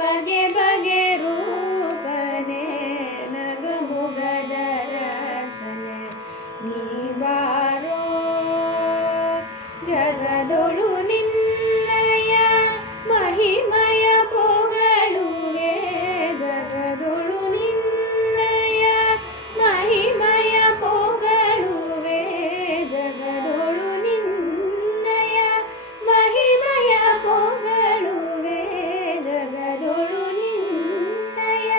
ಬಗೆ ಬಗೆ ರೂಪನೆ ನಗಮುಗದ ರಸನೆ ನೀ ಬಾರೋ ಜಗದೊಳು ನಿನ್ನಯ ಮಹಿಮಯ ಪೊಗಳುವೆ ಜಗದೊಳು ನಿನ್ನಯ ಮಹಿಮಯ ಪೊಗಳುವೆ ಜಗದೊಳು ನಿನ್ನಯ ಮಹಿಮಯ ಪೊಗಳುವೆ ಜಗದೊಳು ನಿನ್ನಯ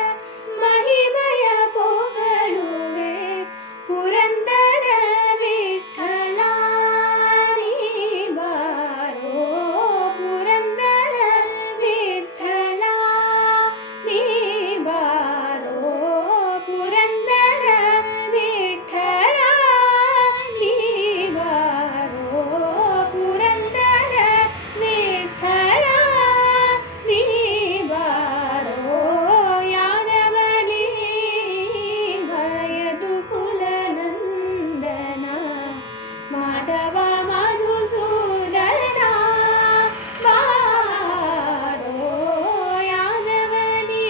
ಮಹಿಮಯ ಪೊಗಳುವೆ ಪುರಂದರ ವಿಠಲ ನೀ ಬಾರೋ ಪುರಂದರ ವಿಠಲ ನೀ ಬಾರೋ ಪುರಂದರ ವಿಠಲ ನೀ ಬಾರೋ ಪುರಂದರ ವಿಠಲ ನೀ ಬಾರೋ ಯಾದವಲಿ ಭಯದು ಕುಲನಂದನ ಮಾಧವ ಮಧುಸೂದನ ಬಾರೋ ಯಾದವಲಿ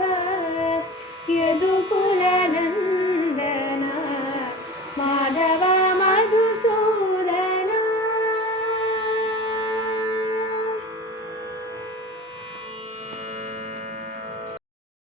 ಭಯದು ಕುಲನಂದನ